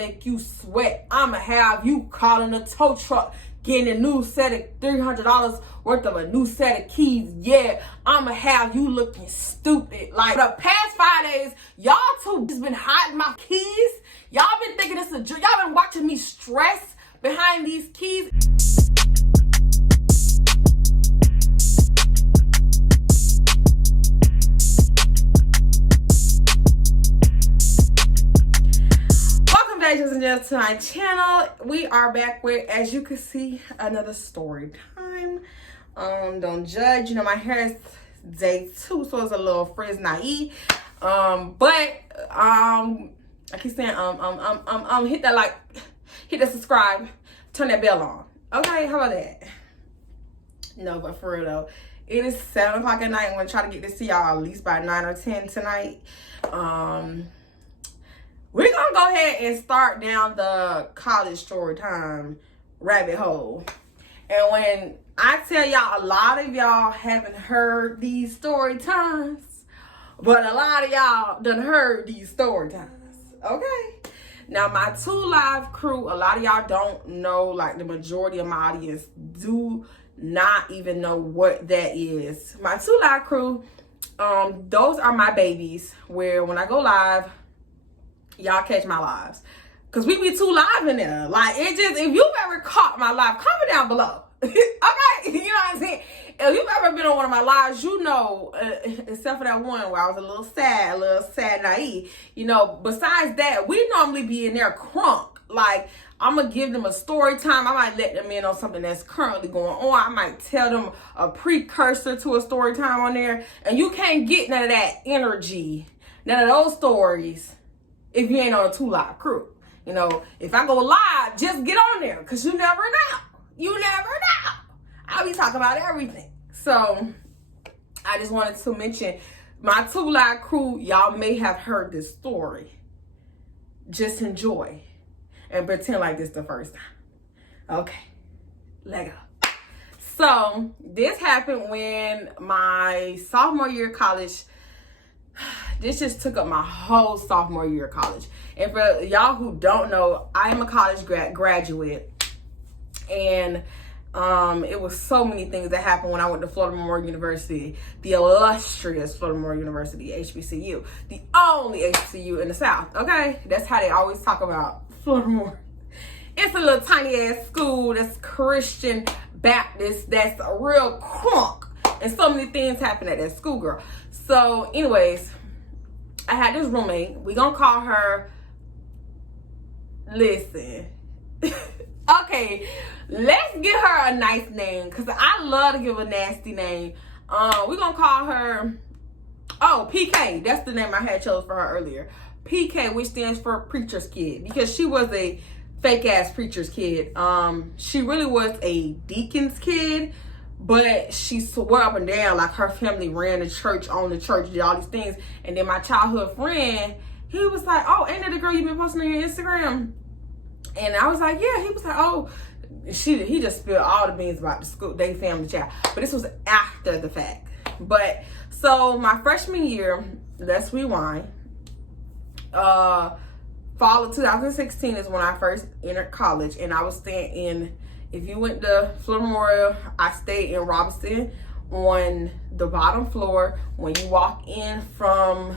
make you sweat. I'ma have you calling a tow truck, getting a new set of $300 worth of a new set of keys. Yeah, I'ma have you looking stupid. Like, the past 5 days, y'all two just been hiding my keys. Y'all been thinking it's a joke. Y'all been watching me stress behind these keys. Ladies and gentlemen, to my channel. We are back with, as you can see, another story time. Don't judge. You know, my hair is day 2, so it's a little frizz naive. I keep saying hit that like, hit that subscribe, turn that bell on. Okay, how about that? No, but for real though, it is 7 o'clock at night. I'm gonna try to get to see y'all at least by 9 or 10 tonight. We're gonna go ahead and start down the college story time rabbit hole. And when I tell y'all, a lot of y'all haven't heard these story times, but a lot of y'all done heard these story times. Okay? Now, my 2 Live crew, a lot of y'all don't know, like the majority of my audience do not even know what that is. My 2 Live crew, those are my babies, where when I go live, y'all catch my lives, because we be too live in there. Like, it just, if you've ever caught my live, comment down below. Okay, you know what I'm saying? If you've ever been on one of my lives, you know, except for that one where I was a little sad naive, you know, besides that, we normally be in there crunk. Like, I'm gonna give them a story time. I might let them in on something that's currently going on. I might tell them a precursor to a story time on there, and you can't get none of that energy, none of those stories, if you ain't on a 2 Live crew. You know, if I go live, just get on there, because you never know. You never know. I'll be talking about everything. So, I just wanted to mention, my 2 Live crew, y'all may have heard this story. Just enjoy and pretend like this the first time. Okay, let go. So, this happened when my sophomore year of college. This just took up my whole sophomore year of college. And for y'all who don't know, I'm a college graduate. And it was so many things that happened when I went to Florida Memorial University, the illustrious Florida Memorial University, HBCU, the only HBCU in the South. Okay, that's how they always talk about Florida Memorial. It's a little tiny ass school that's Christian Baptist, that's a real crunk, and so many things happen at that school, girl. So, anyways, I had this roommate. We gonna call her. Listen. Okay, let's give her a nice name, because I love to give a nasty name. We gonna call her, PK. That's the name I had chose for her earlier. PK, which stands for preacher's kid, because she was a fake ass preacher's kid. She really was a deacon's kid, but she swore up and down like her family ran the church, owned the church, did all these things. And then my childhood friend, he was like, "Oh, ain't that the girl you been posting on your Instagram?" And I was like, "Yeah." He was like, "Oh," he just spilled all the beans about the school, they family child. But this was after the fact. But so my freshman year, let's rewind. Fall of 2016 is when I first entered college, and I was staying in. If you went to Florida Memorial, I stayed in Robinson on the bottom floor. When you walk in from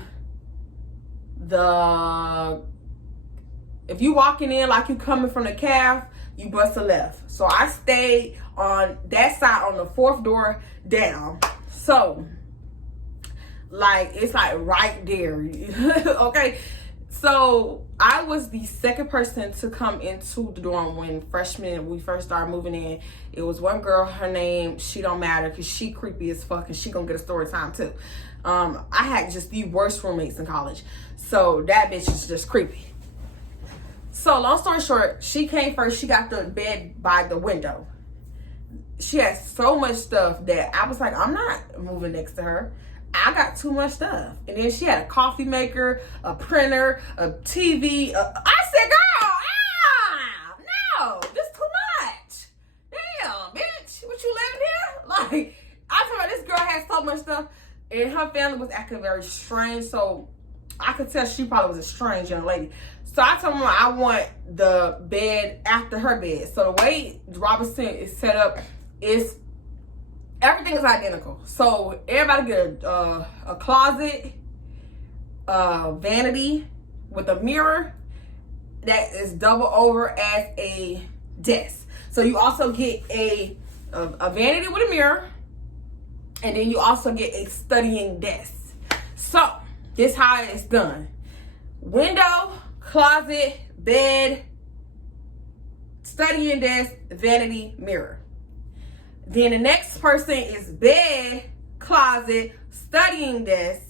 if you walking in like you coming from the calf, you bust a left. So I stayed on that side on the 4th door down. So, like, it's like right there. Okay. So I was the second person to come into the dorm when we first started moving in. It was one girl, her name, she don't matter, because she creepy as fuck, and she gonna get a story time too. I had just the worst roommates in college. So that bitch is just creepy. So long story short, she came first. She got the bed by the window. She had so much stuff that I was like, I'm not moving next to her. I got too much stuff. And then she had a coffee maker, a printer, a TV. I said, "Girl, no, this too much. Damn, bitch, what you living here?" Like, I told her, this girl had so much stuff, and her family was acting very strange. So I could tell she probably was a strange young lady. So I told him I want the bed after her bed. So the way Robinson is set up is everything is identical. So everybody get a closet, vanity with a mirror that is double over as a desk. So you also get a vanity with a mirror, and then you also get a studying desk. So this how it's done: window, closet, bed, studying desk, vanity, mirror. Then the next person is bed, closet, studying desk.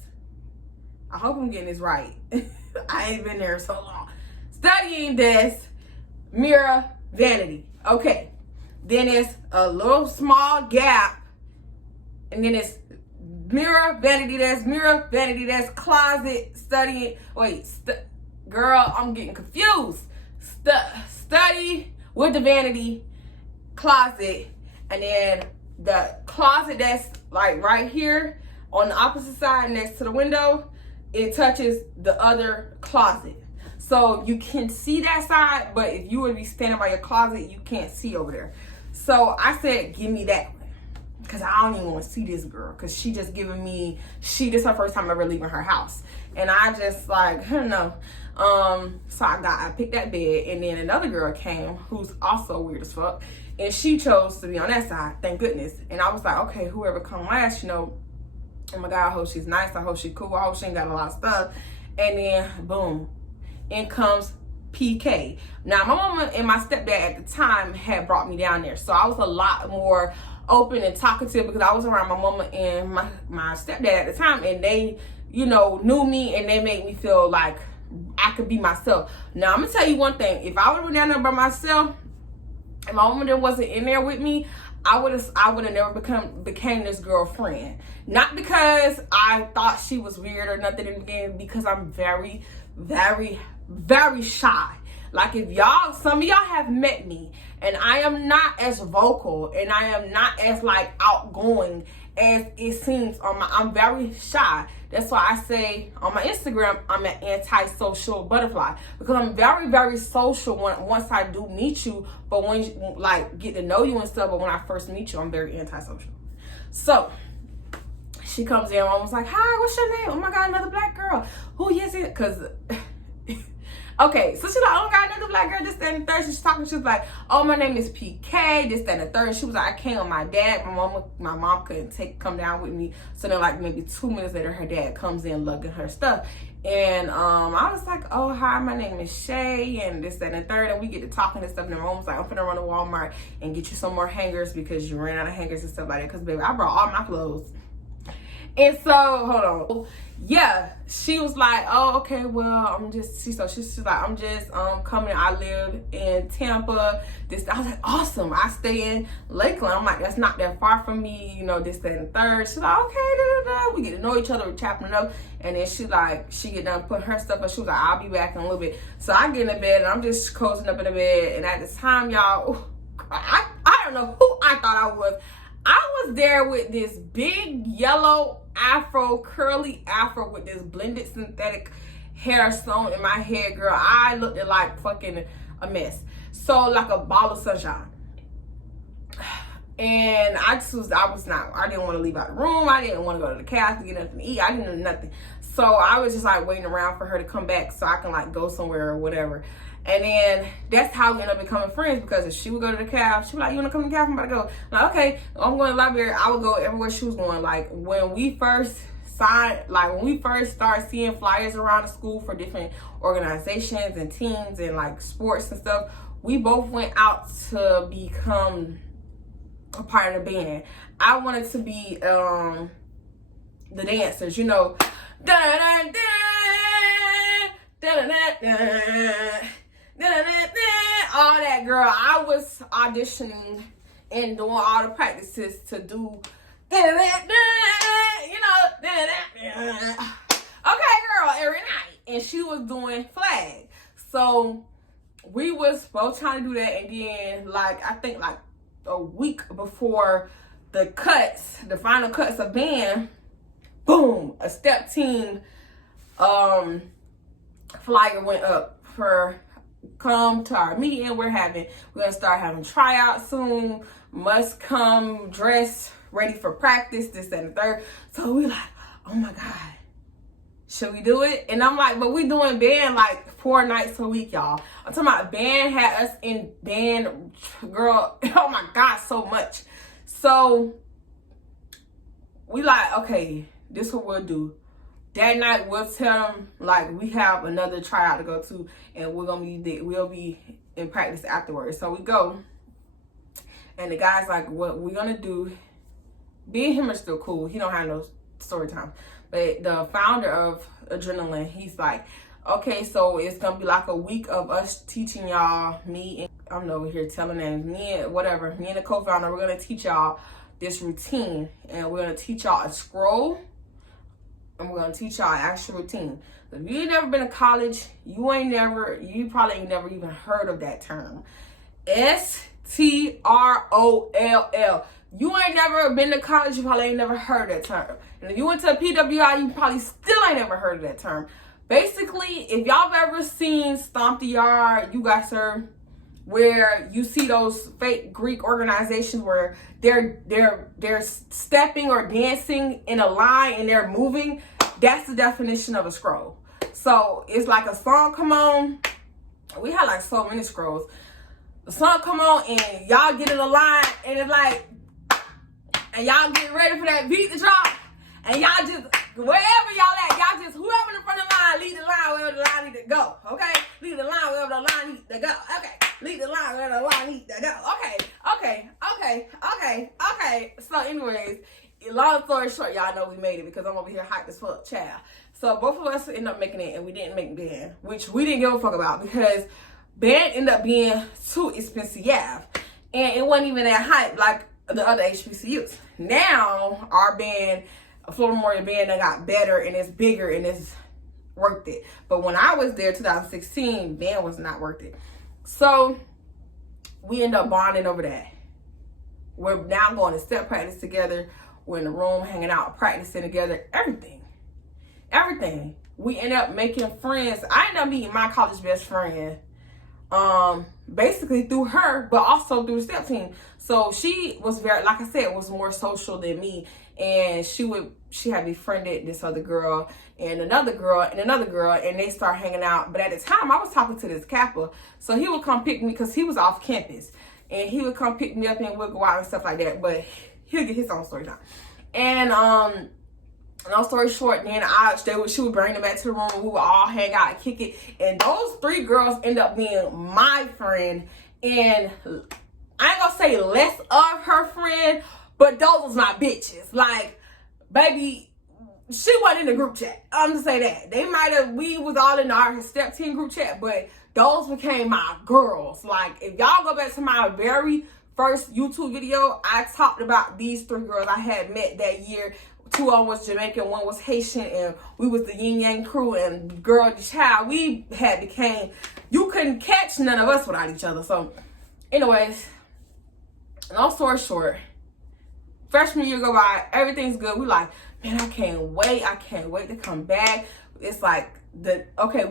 I hope I'm getting this right. I ain't been there so long. Studying desk, mirror, vanity. Okay. Then it's a little small gap. And then it's mirror, vanity desk, closet, studying. Wait, girl, I'm getting confused. Study with the vanity, closet, and then the closet that's like right here on the opposite side next to the window, it touches the other closet. So you can see that side, but if you would be standing by your closet, you can't see over there. So I said, give me that one. Because I don't even want to see this girl. Because she just giving me, this is her first time ever leaving her house. And I just like, no. So I picked that bed. And then another girl came who's also weird as fuck. And she chose to be on that side. Thank goodness. And I was like, okay, whoever come last, you know, oh my God, I hope she's nice. I hope she's cool. I hope she ain't got a lot of stuff. And then, boom, in comes PK. Now, my mama and my stepdad at the time had brought me down there. So I was a lot more open and talkative because I was around my mama and my stepdad at the time. And they, you know, knew me and they made me feel like I could be myself. Now, I'm going to tell you one thing. If I would have been down there by myself, and my mama wasn't in there with me, I would have never became this girlfriend. Not because I thought she was weird or nothing in the beginning, because I'm very, very, very shy. Like if y'all, some of y'all have met me and I am not as vocal and I am not as like outgoing as it seems I'm very shy. That's why I say on my Instagram, I'm an antisocial butterfly, because I'm very, very social once I do meet you, but when you like get to know you and stuff, but when I first meet you, I'm very antisocial. So she comes in, I was like, hi, what's your name? Oh my God, another black girl. Who is it? Because okay, so she's like, oh my God, another black girl, this, that, and the third. She's talking, she was like, oh, my name is PK, this, that, and the third. She was like, I came with my dad. My mom couldn't come down with me. So then like maybe 2 minutes later, her dad comes in lugging her stuff. And I was like, oh, hi, my name is Shaye, and this, that, and the third. And we get to talking and stuff. And the mom was like, I'm finna run to Walmart and get you some more hangers because you ran out of hangers and stuff like that. Because, baby, I brought all my clothes. And so, hold on. Yeah, she was like, oh, okay, well, she's like, I'm just coming. I live in Tampa. I was like, awesome. I stay in Lakeland. I'm like, that's not that far from me, you know, this, that, and the third. She's like, okay, we get to know each other, we're chopping it up. And then she get done putting her stuff up. She was like, I'll be back in a little bit. So I get in the bed and I'm just cozying up in the bed. And at the time, y'all, I don't know who I thought I was. I was there with this big yellow afro, curly afro with this blended synthetic hair sewn in my head, girl. I looked like fucking a mess. So like a ball of sunshine. And I didn't want to leave out the room. I didn't want to go to the cafe to get nothing to eat. I didn't do nothing. So I was just like waiting around for her to come back so I can like go somewhere or whatever. And then that's how we ended up becoming friends, because if she would go to the cafe, she'd be like, you want to come to the cafe? I'm about to go. I'm like, okay, I'm going to the library. I would go everywhere she was going. Like when we first started seeing flyers around the school for different organizations and teams and like sports and stuff, we both went out to become a part of the band. I wanted to be the dancers, you know. All that, girl. I was auditioning and doing all the practices to do, you know, okay, girl, every night. And she was doing flag. So we was both trying to do that. And then like, I think like a week before the final cuts of band, boom, a step team flyer went up for come to our meeting. We're gonna start having tryouts soon. Must come dressed, ready for practice, this, that, and the third. So we like, oh my God, should we do it? And I'm like, but we doing band like 4 nights a week, y'all. I'm talking about band had us in band, girl, oh my God, so much. So we like, okay, this is what we'll do. That night we'll tell them like we have another tryout to go to, and we'll be in practice afterwards. So we go, and the guy's like, what we're gonna do, me and him are still cool. He don't have no story time. But the founder of Adrenaline, he's like, okay, so it's gonna be like a week of us teaching y'all, me and I'm over here telling names, me and the co-founder, we're gonna teach y'all this routine, and we're gonna teach y'all a scroll, and we're gonna teach y'all an actual routine. So if you ain't never been to college, you probably ain't never even heard of that term. STROLL. You ain't never been to college, you probably ain't never heard that term. And if you went to a PWI, you probably still ain't never heard of that term. Basically, if y'all have ever seen Stomp the Yard, you guys are where you see those fake Greek organizations where they're stepping or dancing in a line and they're moving. That's the definition of a scroll. So it's like a song come on. We had like so many scrolls. The song come on and y'all get in a line and it's like, and y'all get ready for that beat to drop, and y'all just, wherever y'all at, y'all just, whoever in the front of the line, lead the line wherever the line need to go, okay? Lead the line wherever the line need to go, okay? Lead the line wherever the line need to go, okay. So anyways, long story short, y'all know we made it because I'm over here hyped as fuck, child. So both of us ended up making it, and we didn't make band, which we didn't give a fuck about because band ended up being too expensive, and it wasn't even that hype like the other HBCUs. Now our band, Florida Memorial Band, that got better and it's bigger and it's worth it. But when I was there, 2016, band was not worth it. So we end up bonding over that. We're now going to step practice together. We're in the room hanging out, practicing together, everything. We end up making friends. I ended up meeting my college best friend basically through her, but also through the step team. So she was very, like I said, was more social than me, and she had befriended this other girl and another girl and another girl, and they started hanging out. But at the time I was talking to this Kappa, so he would come pick me because he was off campus, and he would come pick me up and we'd go out and stuff like that. But he'll get his own story time. And long story short, then she would bring them back to the room, and we would all hang out and kick it. And those 3 girls end up being my friend. And I ain't gonna say less of her friend, but those was my bitches. Like, baby, she wasn't in the group chat. I'm gonna say that. We was all in our step team group chat, but those became my girls. Like, if y'all go back to my very first YouTube video, I talked about these 3 girls I had met that year. 2 of them was Jamaican, 1 was Haitian, and we was the yin yang crew. And girl, the child, we had became, you couldn't catch none of us without each other. So anyways, long story short, freshman year go by, everything's good. We like, man, I can't wait to come back. It's like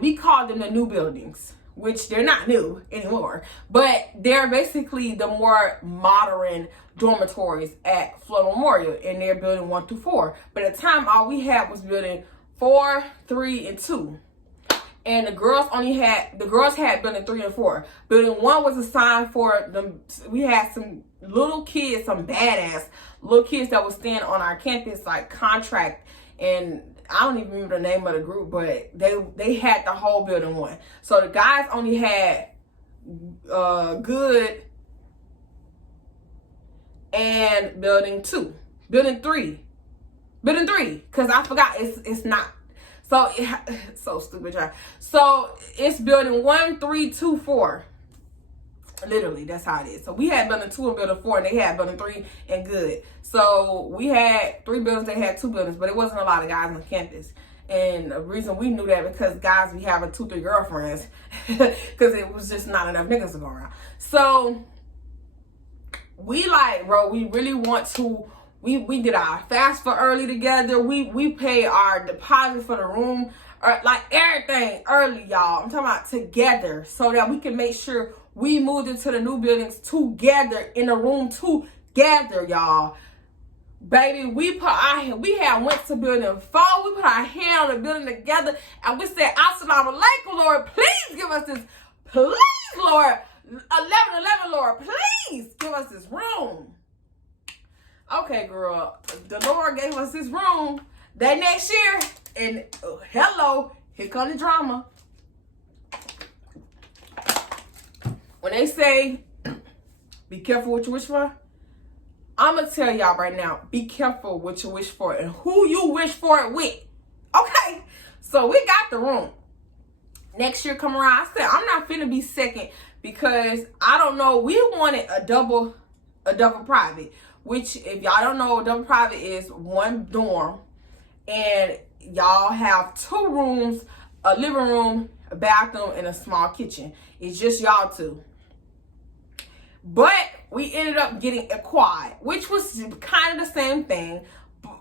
we call them the new buildings, which they're not new anymore, but they're basically the more modern dormitories at Florida Memorial, and they're building 1 through 4. But at the time, all we had was building 4, 3, and 2. And the girls had building 3 and 4. Building 1 was assigned for them. We had some little kids, some badass little kids that was staying on our campus, like contract, and I don't even remember the name of the group, but they had the whole building 1. So the guys only had good and building 2, building 3, because I forgot it's not. So so stupid, y'all. So it's building 1, 3, 2, 4. Literally, that's how it is. So we had building 2 and building 4, and they had building 3 and good. So we had 3 buildings, they had 2 buildings, but it wasn't a lot of guys on campus. And the reason we knew that, because guys be having 2, 3 girlfriends, because it was just not enough niggas to go around. So we like, bro, we really want to, we did our fast for early together. We paid our deposit for the room or like everything early, y'all. I'm talking about together, so that we can make sure we moved into the new buildings together, in the room together, y'all. Baby, we had went to building 4. We put our hand on the building together, and we said, "Assalamu alaikum, Lord. Please give us this. Please, Lord. 1111, Lord. Please give us this room." Okay, girl. The Lord gave us this room that next year, and hello, here come the drama. When they say, "Be careful what you wish for," I'm going to tell y'all right now, be careful what you wish for and who you wish for it with. Okay? So we got the room. Next year come around, I said, I'm not finna be second, because I don't know. We wanted a double private, which, if y'all don't know, a double private is one dorm, and y'all have 2 rooms, a living room, a bathroom, and a small kitchen. It's just y'all 2. But we ended up getting a quad, which was kind of the same thing,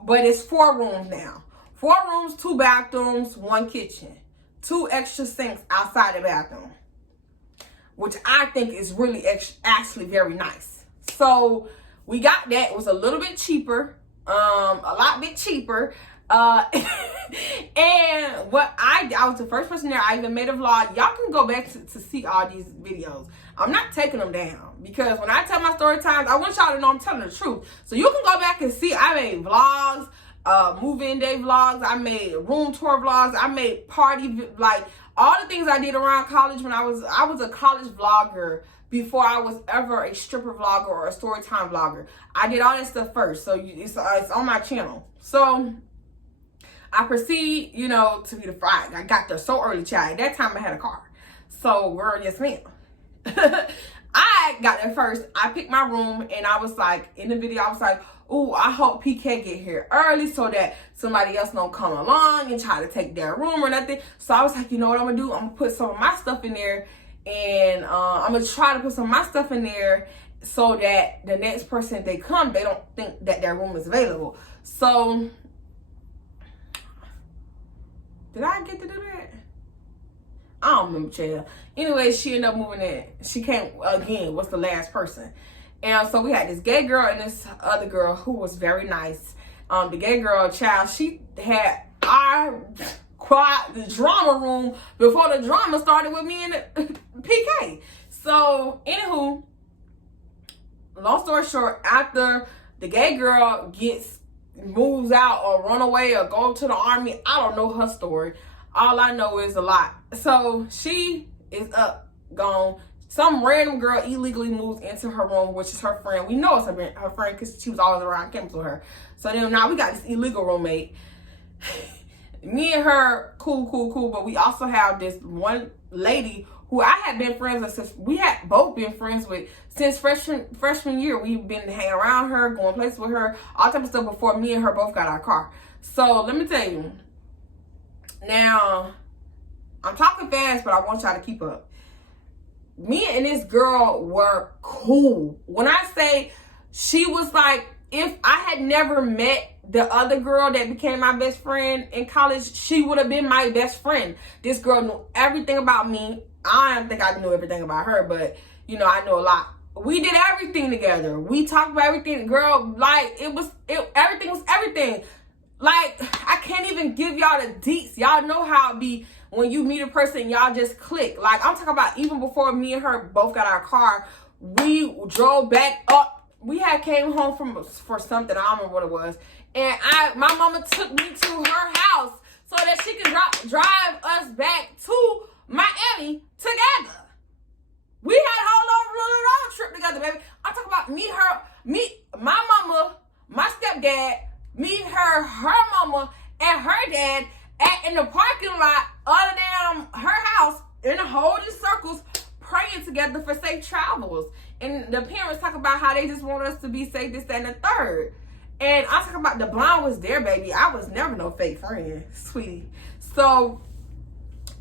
but it's 4 rooms now. 4 rooms, 2 bathrooms, 1 kitchen, 2 extra sinks outside the bathroom, which I think is really actually very nice. So we got that. It was a little bit cheaper, a lot bit cheaper. And what I was the first person there. I even made a vlog. Y'all can go back to see all these videos. I'm not taking them down, because when I tell my story times, I want y'all to know I'm telling the truth. So you can go back and see. I made vlogs, move-in day vlogs. I made room tour vlogs. I made party, like all the things I did around college when I was a college vlogger before I was ever a stripper vlogger or a story time vlogger. I did all that stuff first. So it's on my channel. So I proceed, to be the bride. I got there so early, child. At that time, I had a car. So, girl, yes, ma'am. I got there first. I picked my room, and I was like, in the video, I was like, "Ooh, I hope PK get here early so that somebody else don't come along and try to take their room or nothing." So I was like, you know what I'm going to do? I'm going to put some of my stuff in there, and I'm going to try to put some of my stuff in there so that the next person, they come, they don't think that their room is available. So did I get to do that? I don't remember, child. Anyway, she ended up moving in. She came again, was the last person. And so we had this gay girl and this other girl who was very nice. The gay girl, child, she had the drama room before the drama started with me and PK. So, anywho, long story short, after the gay girl moves out or run away or go to the army, I don't know her story. All I know is a lot. So she is gone. Some random girl illegally moves into her room, which is her friend. We know it's her friend because she was always around campus with her. So then now we got this illegal roommate. Me and her, cool. But we also have this one lady who I had been friends with since we had both been friends with since freshman year. We've been hanging around her, going places with her, all type of stuff before me and her both got our car. So let me tell you. Now, I'm talking fast, but I want y'all to keep up. Me and this girl were cool. When I say she was like, if I had never met the other girl that became my best friend in college, she would have been my best friend. This girl knew everything about me. I don't think I knew everything about her, but I know a lot. We did everything together. We talked about everything, girl. Like everything was everything. Like, I can't even give y'all the deets. Y'all know how it be when you meet a person, y'all just click. Like, I'm talking about even before me and her both got our car, we drove back up. We had came home for something. I don't remember what it was. And my mama took me to her house so that she could drive us back to Miami together. We had a whole little road trip together, baby. I'm talking about my mama, my stepdad, me, her mama, and her dad in the parking lot other than her house in the holding circles praying together for safe travels. And the parents talk about how they just want us to be safe, this, that, and the third. And I'm talking about the blind was there, baby. I was never no fake friend, sweetie. So,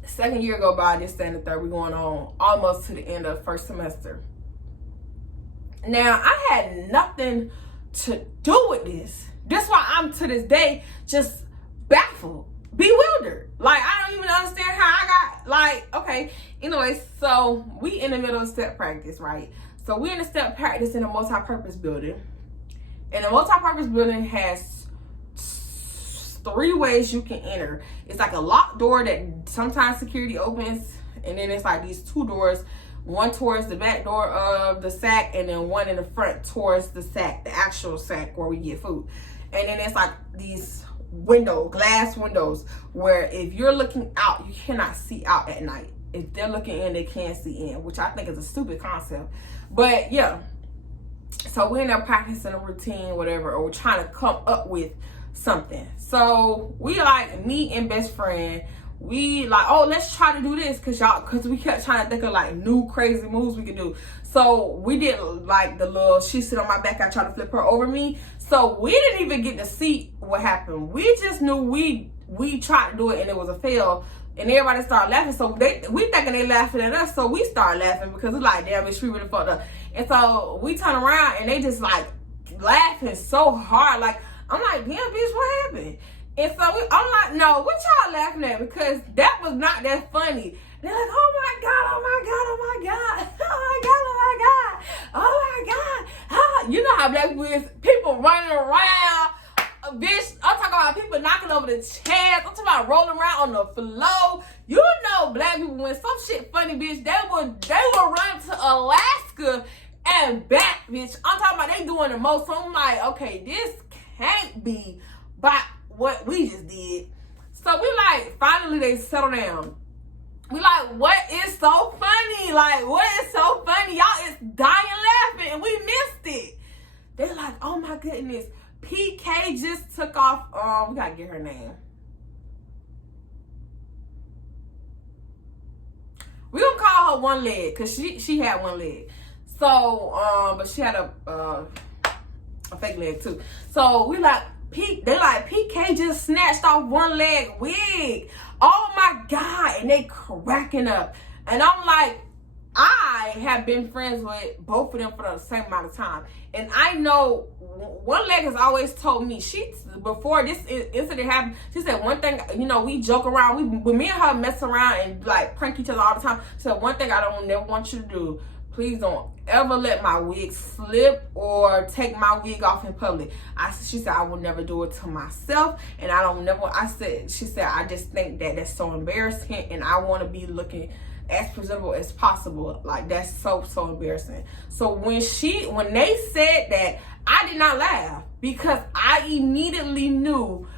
second year go by, this, that, and the third. We're going on almost to the end of first semester. Now, I had nothing to do with this. That's why I'm to this day just baffled. bewildered. Like, I don't even understand how I got, like, okay. Anyways, so we in the middle of step practice, right? So we in the step practice in a multi-purpose building. And the multi-purpose building has 3 ways you can enter. It's like a locked door that sometimes security opens, and then it's like these 2 doors, one towards the back door of the SAC, and then one in the front towards the SAC, the actual SAC where we get food. And then it's like these glass windows, where if you're looking out, you cannot see out at night. If they're looking in, they can't see in, which I think is a stupid concept. But yeah, so we're in there practicing a routine, whatever, or we're trying to come up with something. So we, like, me and best friend, we like, oh, let's try to do this, because we kept trying to think of like new crazy moves we could do. So we did like the little, she sit on my back, I tried to flip her over me. So we didn't even get to see what happened. We just knew we tried to do it and it was a fail, and everybody started laughing. So we thinking they laughing at us, so we started laughing because it's like, damn, bitch, we really fucked up. And so we turn around and they just like laughing so hard. Like, I'm like, damn, bitch, what happened? And so I'm like, no, what y'all laughing at? Because that was not that funny. They're like, oh my God, oh my God, oh my God, oh my God, oh my God, oh my God. Ah. You know how black people is, people running around. Bitch, I'm talking about people knocking over the chairs. I'm talking about rolling around on the floor. You know black people, when some shit funny, bitch, they will run to Alaska and back, bitch. I'm talking about they doing the most. So I'm like, okay, this can't be by what we just did. So we like, finally they settle down. We like, what is so funny? Like, what is so funny? Y'all is dying laughing and we missed it. They're like, oh my goodness, PK just took off, we gotta get her name. We gonna call her One Leg, cause she had 1 leg. So, but she had a fake leg too. So we like, they like, PK just snatched off 1 leg wig. Oh my God. And they cracking up. And I'm like, I have been friends with both of them for the same amount of time. And I know 1 leg has always told me, before this incident happened, she said one thing, you know, we joke around, me and her mess around and like prank each other all the time. She said, one thing I don't never want you to do, please don't ever let my wig slip or take my wig off in public. She said, I will never do it to myself. And she said, I just think that that's so embarrassing and I want to be looking as presentable as possible. Like, that's so embarrassing. So when they said that, I did not laugh because I immediately knew,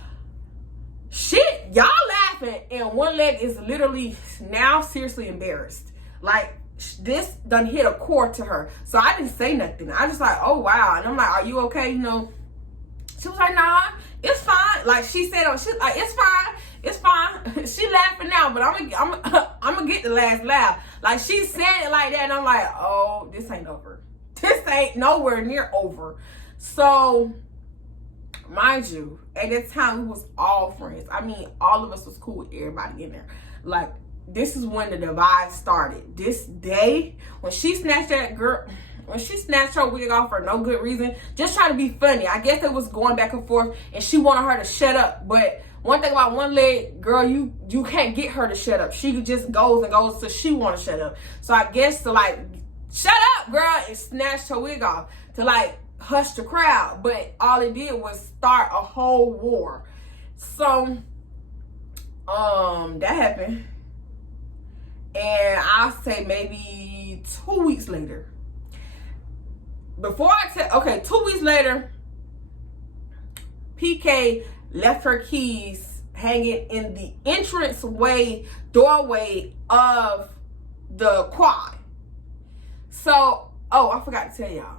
shit, y'all laughing and 1 leg is literally now seriously embarrassed. Like, this done hit a chord to her. So I didn't say nothing. I just like, oh wow. And I'm like, are you okay? You know, she was like, nah, it's fine. Like she said, she's like, it's fine. She laughing now, but I'm gonna get the last laugh. Like she said it like that, and I'm like, oh, this ain't over. This ain't nowhere near over. So, mind you, at that time we was all friends. I mean, all of us was cool with everybody in there. Like, this is when the divide started. This day, when she snatched her wig off for no good reason, just trying to be funny. I guess it was going back and forth, and she wanted her to shut up. But one thing about 1 leg, girl, you can't get her to shut up. She just goes and goes till she want to shut up. So I guess to like, shut up, girl, and snatched her wig off to like hush the crowd. But all it did was start a whole war. So, that happened. And I'll say maybe 2 weeks later. 2 weeks later, PK left her keys hanging in the doorway of the quad. So, I forgot to tell y'all.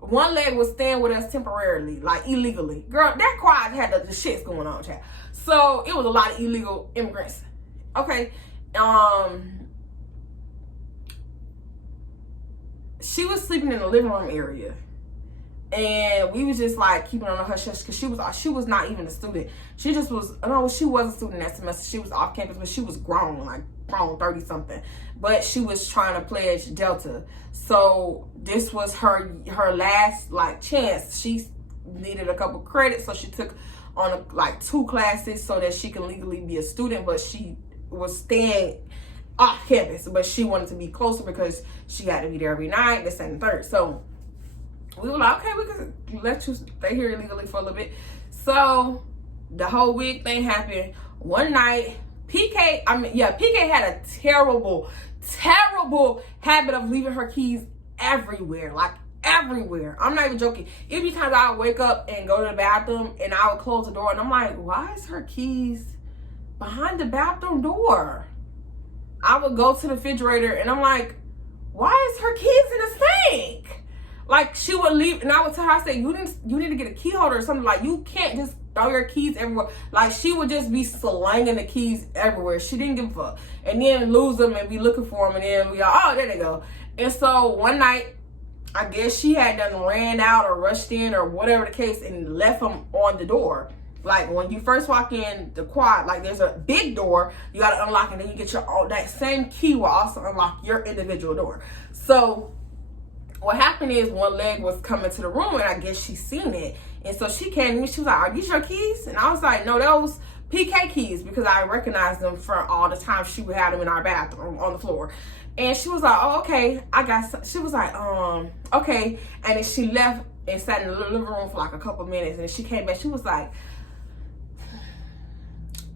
1 leg was staying with us temporarily, like illegally. Girl, that quad had the shits going on, child. So, it was a lot of illegal immigrants. Okay, she was sleeping in the living room area, and we was just like keeping on her hush because she was not even a student. She just was. No, she was a student that semester. She was off campus, but she was grown 30 something. But she was trying to pledge Delta, so this was her last like chance. She needed a couple credits, so she took on like 2 classes so that she can legally be a student, but she was staying off campus, but she wanted to be closer because she had to be there every night, this and the third. So we were like, okay, we can let you stay here illegally for a little bit. So the whole wig thing happened. One night, PK had a terrible habit of leaving her keys everywhere, like everywhere. I'm not even joking. It'd be times I would wake up and go to the bathroom and I would close the door and I'm like, why is her keys behind the bathroom door? I would go to the refrigerator and I'm like, why is her keys in the sink? Like, she would leave and I would tell her, I said, you need to get a key holder or something. Like, you can't just throw your keys everywhere. Like, she would just be slanging the keys everywhere. She didn't give a fuck. And then lose them and be looking for them and then be like, oh, there they go. And so one night, I guess she had done ran out or rushed in or whatever the case and left them on the door. Like, when you first walk in the quad, like, there's a big door you gotta unlock, and then you get your that same key will also unlock your individual door. So what happened is one leg was coming to the room, and I guess she seen it, and so she came to me. She was like, "Are these your keys?" And I was like, "No, those PK keys," because I recognized them from all the time she would have them in our bathroom on the floor. And she was like, "Oh, okay, I got some." She was like, okay. And then she left and sat in the living room for like a couple minutes, and she came back. She was like,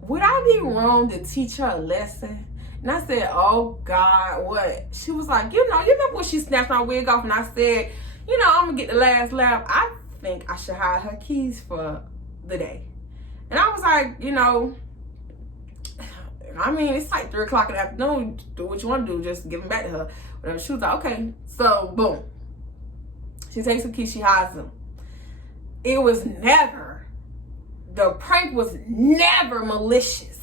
would I be wrong to teach her a lesson? And I said, oh God, what? She was like, you remember when she snatched my wig off and I said, I'm gonna get the last laugh. I think I should hide her keys for the day. And I was like, I mean, it's like 3 o'clock in the afternoon. Do what you want to do. Just give them back to her. Whatever. She was like, okay. So, boom. She takes the keys. She hides them. The prank was never malicious.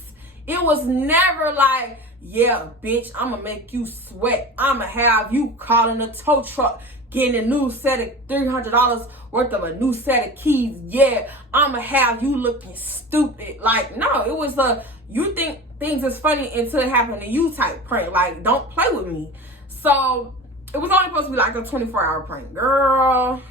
It was never like, yeah, bitch, I'm going to make you sweat. I'm going to have you calling a tow truck, getting a new set of $300 worth of a new set of keys. Yeah, I'm going to have you looking stupid. Like, no, it was you think things is funny until it happened to you type prank. Like, don't play with me. So it was only supposed to be like a 24-hour prank, girl.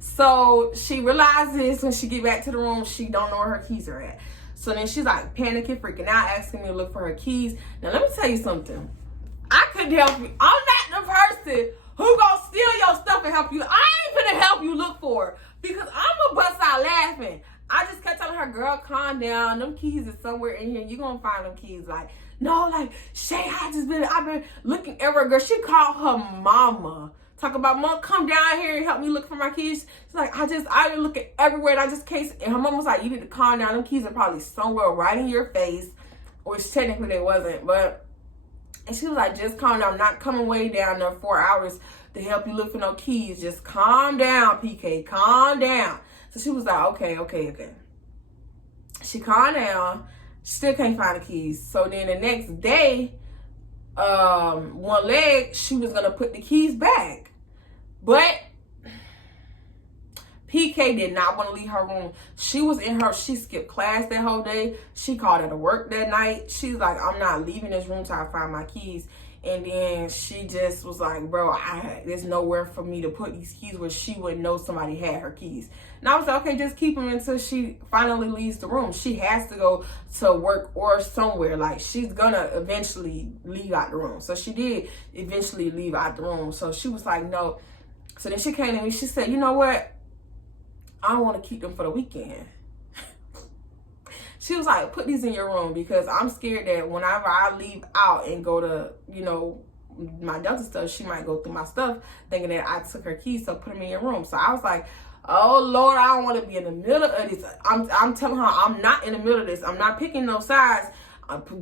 So she realizes when she get back to the room, she don't know where her keys are at. So then she's like panicking, freaking out, asking me to look for her keys. Now let me tell you something. I couldn't help you. I'm not the person who gonna steal your stuff and help you. I ain't gonna help you look for it because I'm gonna bust out laughing. I just kept telling her, girl, calm down. Them keys is somewhere in here. You gonna find them keys. Like, no, like, Shaye, I've been looking everywhere. Girl, she called her mama. Talk about, Mom, come down here and help me look for my keys. She's like, I've been looking everywhere and I just can't. And her mom was like, you need to calm down. Them keys are probably somewhere right in your face, which technically they wasn't. And she was like, just calm down. I'm not coming way down there 4 hours to help you look for no keys. Just calm down, PK. Calm down. So she was like, okay. She calmed down. Still can't find the keys. So then the next day, one leg, she was gonna put the keys back, but PK did not want to leave her room. She skipped class that whole day. She called out of work that night. She's like, I'm not leaving this room till I find my keys. And then she just was like, bro, there's nowhere for me to put these keys where she wouldn't know somebody had her keys. And I was like, okay, just keep them until she finally leaves the room. She has to go to work or somewhere. Like, she's gonna eventually leave out the room. So she did eventually leave out the room. So she was like, no. So then she came to me. She said, you know what? I want to keep them for the weekend. She was like, put these in your room because I'm scared that whenever I leave out and go to, my Delta stuff, she might go through my stuff thinking that I took her keys, so put them in your room. So I was like, oh, Lord, I don't want to be in the middle of this. I'm telling her I'm not in the middle of this. I'm not picking no sides.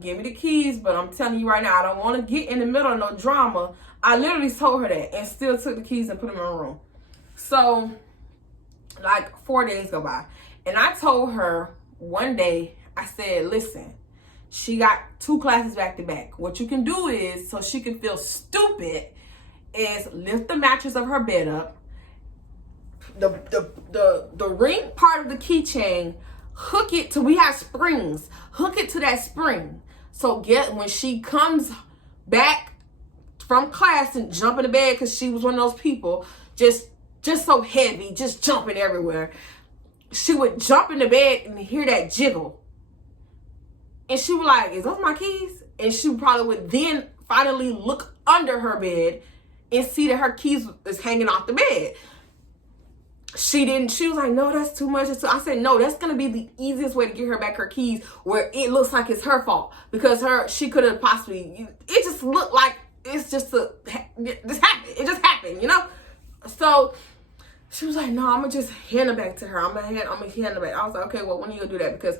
Give me the keys, but I'm telling you right now, I don't want to get in the middle of no drama. I literally told her that and still took the keys and put them in her room. So, like, 4 days go by. And I told her one day, I said, listen, she got 2 classes back to back. What you can do is, so she can feel stupid, is lift the mattress of her bed up, the ring part of the keychain, hook it to, we have springs, hook it to that spring. So when she comes back from class and jump in the bed, because she was one of those people, just so heavy, just jumping everywhere. she would jump in the bed and hear that jiggle. And she was like, is those my keys? And she probably would then finally look under her bed and see that her keys is hanging off the bed. She was like, no, that's too much. I said, no, that's going to be the easiest way to get her back her keys, where it looks like it's her fault. Because she could have possibly, it just looked like it's just this happened. It just happened, you know? So she was like, no, I'm going to just hand it back to her. I'm going to hand it back. I was like, okay, well, when are you going to do that? Because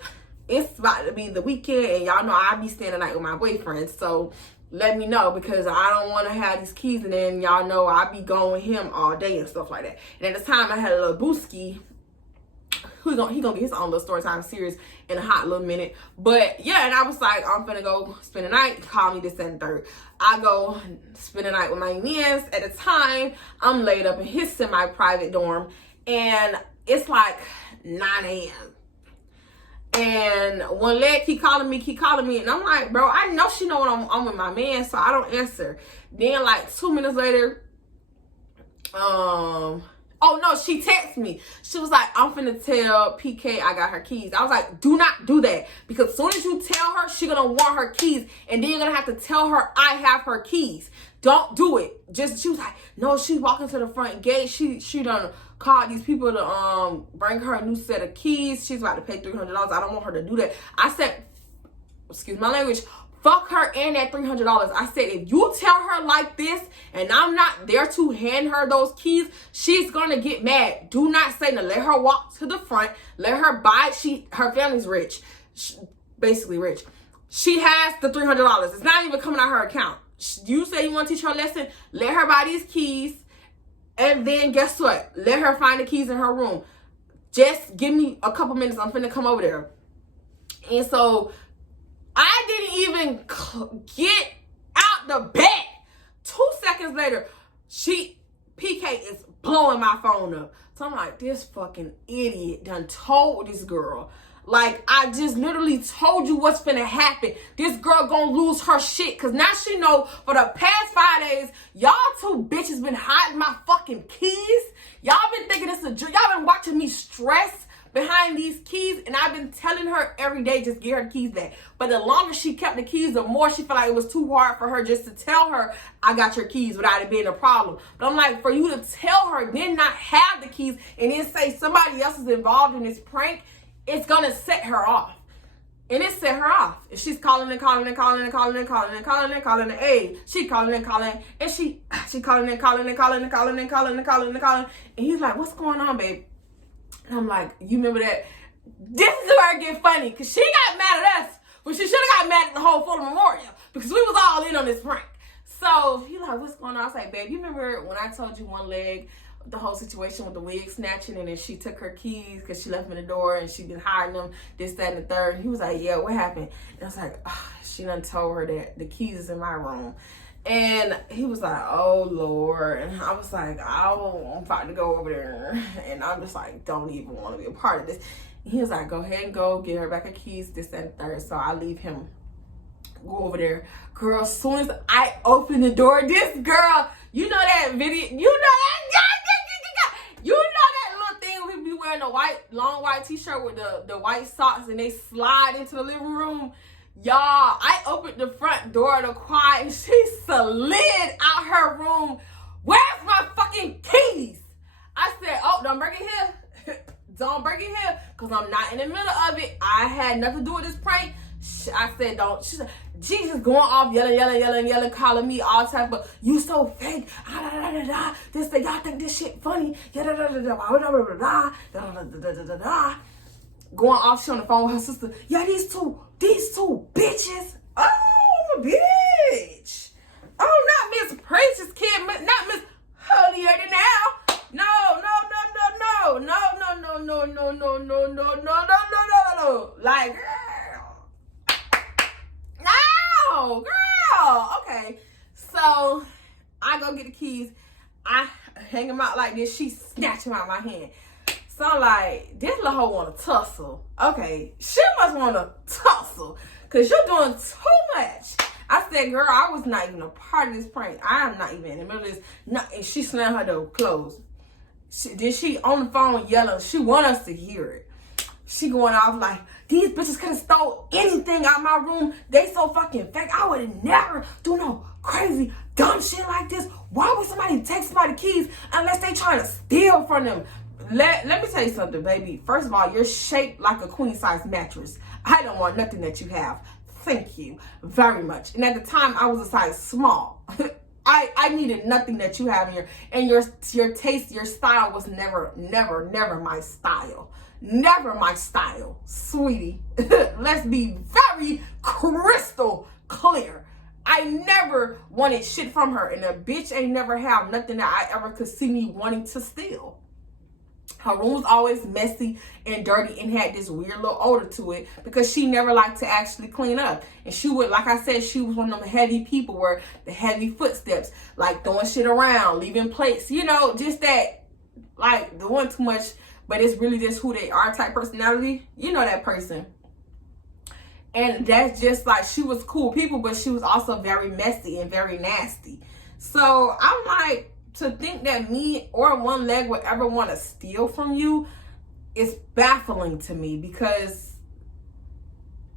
it's about to be the weekend, and y'all know I be staying the night with my boyfriend. So let me know, because I don't want to have these keys, and then y'all know I be going with him all day and stuff like that. And at the time, I had a little booski. He gonna get his own little story time series in a hot little minute. But yeah, and I was like, I'm finna go spend the night. Call me this and third. I go spend the night with my mans. At the time, I'm laid up in his semi-private dorm, and it's like 9 a.m. And one leg keep calling me, and I'm like, bro, I know she know when I'm with my man, so I don't answer. Then like 2 minutes later, oh no, she texted me. She was like, I'm finna tell PK I got her keys. I was like, do not do that, because as soon as you tell her, she gonna want her keys, and then you're gonna have to tell her I have her keys. Don't do it. She was like, no, she's walking to the front gate. She done called these people to bring her a new set of keys. She's about to pay $300. I don't want her to do that. I said, excuse my language, fuck her and that $300. I said, if you tell her like this and I'm not there to hand her those keys, she's gonna get mad. Do not say no. Let her walk to the front. Let her buy. Her family's rich, basically rich. She has the $300. It's not even coming out her account. You say you want to teach her a lesson, let her buy these keys, and then guess what? Let her find the keys in her room. Just give me a couple minutes. I'm finna come over there. And so I didn't even get out the bed. 2 seconds later, PK is blowing my phone up. So I'm like, this fucking idiot done told this girl. Like, I just literally told you what's finna happen. This girl gonna lose her shit. Because now she know for the past 5 days, y'all two bitches been hiding my fucking keys. Y'all been thinking it's a joke. Y'all been watching me stress behind these keys. And I've been telling her every day, just get her the keys back. But the longer she kept the keys, the more she felt like it was too hard for her just to tell her, I got your keys, without it being a problem. But I'm like, for you to tell her, then not have the keys, and then say somebody else is involved in this prank, it's gonna set her off. And it set her off. If she's calling and calling and calling and calling and calling and calling and calling and hey, she calling and calling, and she calling and calling and calling and calling and calling and calling and calling. And he's like, what's going on, babe? And I'm like, you remember that? This is where it get funny, because she got mad at us, but she should have got mad at the whole Fuller Memorial, because we was all in on this prank. So he like, what's going on? I was like, babe, you remember when I told you one leg, the whole situation with the wig snatching, and then she took her keys because she left them in the door and she been hiding them, this, that, and the third. And he was like, yeah, what happened? And I was like, oh, she done told her that the keys is in my room. And he was like, oh, Lord. And I was like, I'm about to go over there. And I'm just like, don't even want to be a part of this. And he was like, go ahead and go, get her back her keys, this, that, and the third. So I leave him, go over there. Girl, as soon as I open the door, this girl, you know that video, you know that little thing where people be wearing the long white t-shirt with the white socks and they slide into the living room? Y'all, I opened the front door of the quiet and she slid out her room. Where's my fucking keys? I said, oh, don't break it here. Don't break it here, because I'm not in the middle of it. I had nothing to do with this prank. I said, don't. She said, she's just going off, yelling, calling me all type of, you so fake, this thing, y'all think this shit funny, going off, she on the phone with her sister, yeah, these two bitches, oh, bitch, oh, not Miss Precious Kid, not Miss Holier Than Now, no, like, girl, okay. So I go get the keys. I hang them out like this. She snatch them out of my hand. So I'm like, this little hoe want to tussle. Okay, she must want to tussle, because you're doing too much. I said, girl, I was not even a part of this prank. I am not even in the middle of this. And she slammed her door closed. She on the phone yelling. She want us to hear it. She going off like, these bitches could have stole anything out my room. They so fucking fake. I would have never do no crazy, dumb shit like this. Why would somebody take somebody keys unless they trying to steal from them? Let me tell you something, baby. First of all, you're shaped like a queen size mattress. I don't want nothing that you have. Thank you very much. And at the time, I was a size small. I needed nothing that you have here. And your taste, your style was never my style. Never my style, sweetie. Let's be very crystal clear. I never wanted shit from her. And a bitch ain't never have nothing that I ever could see me wanting to steal. Her room was always messy and dirty and had this weird little odor to it because she never liked to actually clean up. And she would, like I said, she was one of them heavy people where the heavy footsteps, like throwing shit around, leaving plates, you know, just that, like doing too much, but it's really just who they are type personality. You know that person. And that's just like, she was cool people, but she was also very messy and very nasty. So I'm like, to think that me or one leg would ever want to steal from you is baffling to me because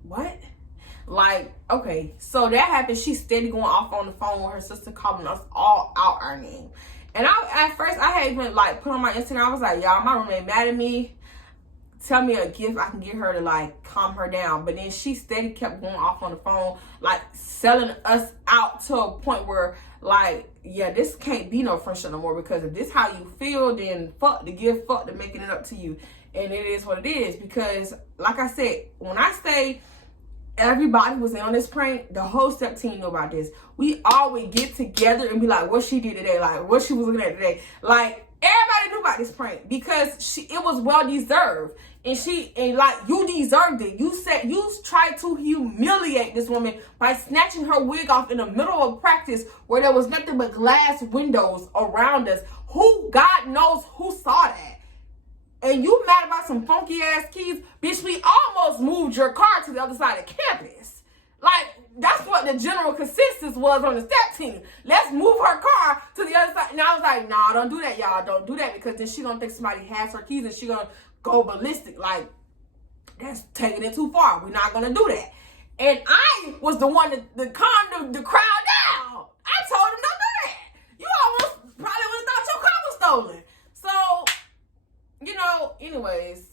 what? Like, okay, so that happened. She's steady going off on the phone with her sister, calling us all out our name. And at first I had even like put on my Instagram, I was like, y'all, my roommate mad at me. Tell me a gift I can get her to like calm her down. But then she steady kept going off on the phone, like selling us out to a point where like, yeah, this can't be no friendship no more, because if this how you feel, then fuck the gift, fuck the making it up to you. And it is what it is, because like I said, when I say everybody was in on this prank, the whole step team knew about this. We all would get together and be like, what she did today, like what she was looking at today. Like everybody knew about this prank because it was well deserved. And like, you deserved it. You tried to humiliate this woman by snatching her wig off in the middle of practice where there was nothing but glass windows around us. God knows who saw that. And you mad about some funky ass keys? Bitch, we almost moved your car to the other side of campus. Like, that's what the general consensus was on the step team. Let's move her car to the other side. And I was like, nah, don't do that, y'all. Don't do that, because then she gonna think somebody has her keys and she gonna go ballistic. Like, that's taking it too far. We're not gonna do that. And I was the one that calmed the crowd down. I told them, don't do that. You almost probably would have thought your car was stolen. So, you know, anyways,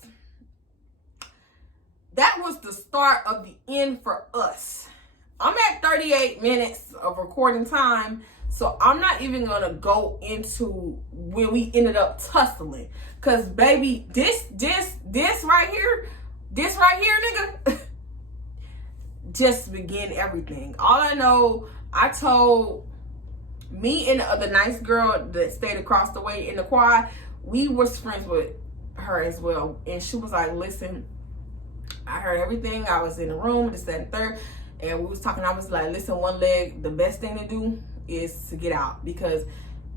that was the start of the end for us. I'm at 38 minutes of recording time, so I'm not even gonna go into when we ended up tussling. Cause baby, this right here, nigga, just began everything. All I know, I told me and the nice girl that stayed across the way in the quad, we was friends with her as well. And she was like, listen, I heard everything. I was in the room, this, that, and third. And we was talking. I was like, listen, one leg, the best thing to do is to get out. Because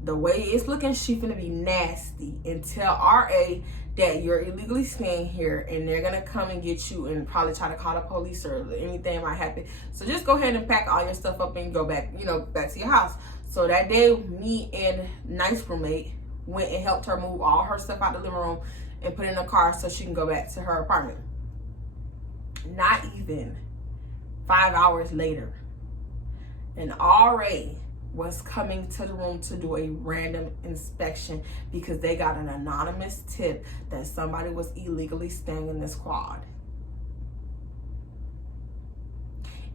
the way it's looking, she finna be nasty. And tell RA that you're illegally staying here. And they're gonna come and get you and probably try to call the police or anything might happen. So just go ahead and pack all your stuff up and go back, back to your house. So that day, me and nice roommate went and helped her move all her stuff out of the living room and put it in a car so she can go back to her apartment. Not even 5 hours later, an RA was coming to the room to do a random inspection because they got an anonymous tip that somebody was illegally staying in this quad.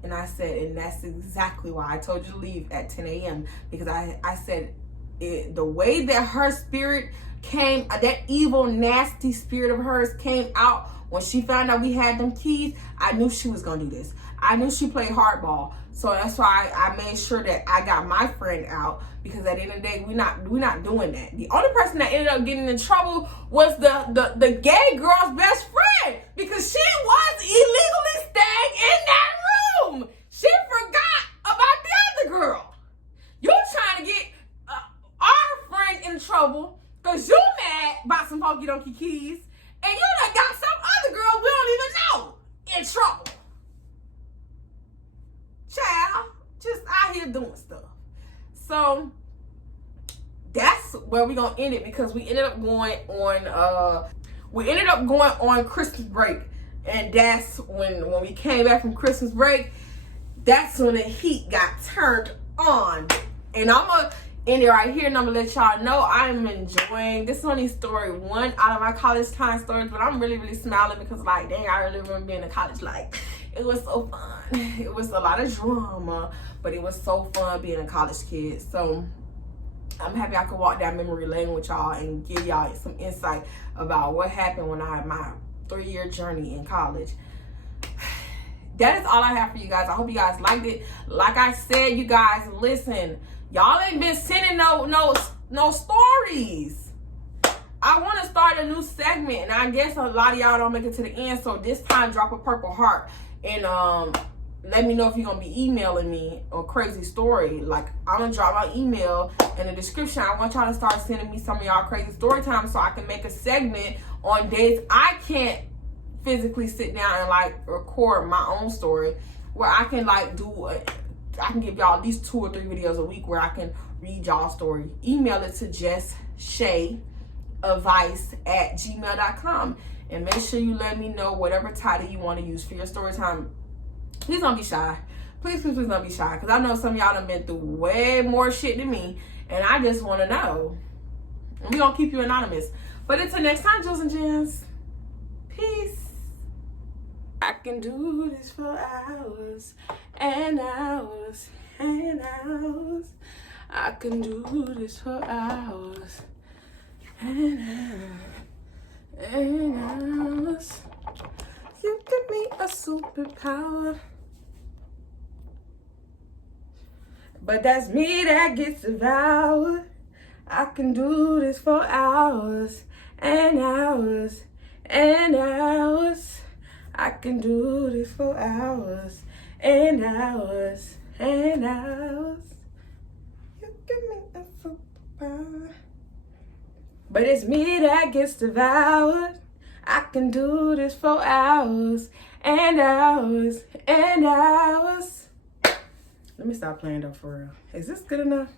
And I said, and that's exactly why I told you to leave at 10 a.m. because I said, the way that her spirit came, that evil, nasty spirit of hers came out when she found out we had them keys. I knew she was gonna do this. I knew she played hardball. So that's why I made sure that I got my friend out, because at the end of the day, we're not doing that. The only person that ended up getting in trouble was the gay girl's best friend, because she was illegally staying in that room. She forgot about the other girl. You're trying to get our friend in trouble because you mad about some funky donkey keys, and you done got some other girl we don't even know in trouble. Child, just out here doing stuff. So that's that's where we're gonna end it, because we ended up going on Christmas break. And that's when we came back from Christmas break, that's when the heat got turned on. And I'm gonna end it right here, and I'm gonna let y'all know I'm enjoying this. Is only story 1 out of my college time stories, but I'm really, really smiling because, like, dang, I really remember being in college. Like, it was so fun. It was a lot of drama, but it was so fun being a college kid. So I'm happy I could walk down memory lane with y'all and give y'all some insight about what happened when I had my 3-year journey in college. That is all I have for you guys. I hope you guys liked it. Like I said, you guys, listen, y'all ain't been sending no stories. I want to start a new segment, and I guess a lot of y'all don't make it to the end. So this time, drop a purple heart and let me know if you're gonna be emailing me a crazy story. Like, I'm gonna drop my email in the description. I want y'all to start sending me some of y'all crazy story time, so I can make a segment on days I can't physically sit down and like record my own story, where I can like I can give y'all at least 2 or 3 videos a week where I can read y'all's story. Email it to justshayeadvice@gmail.com, and make sure you let me know whatever title you want to use for your story time. Please don't be shy. Please, please, please don't be shy, because I know some of y'all done been through way more shit than me, and I just want to know. And we gonna keep you anonymous. But until next time, Jules and Jems, peace. I can do this for hours and hours and hours. I can do this for hours and hours and hours. You give me a superpower, but that's me that gets devoured. I can do this for hours and hours and hours. I can do this for hours and hours and hours. You give me a superpower, but it's me that gets devoured. I can do this for hours and hours and hours. Let me stop playing though, for real. Is this good enough?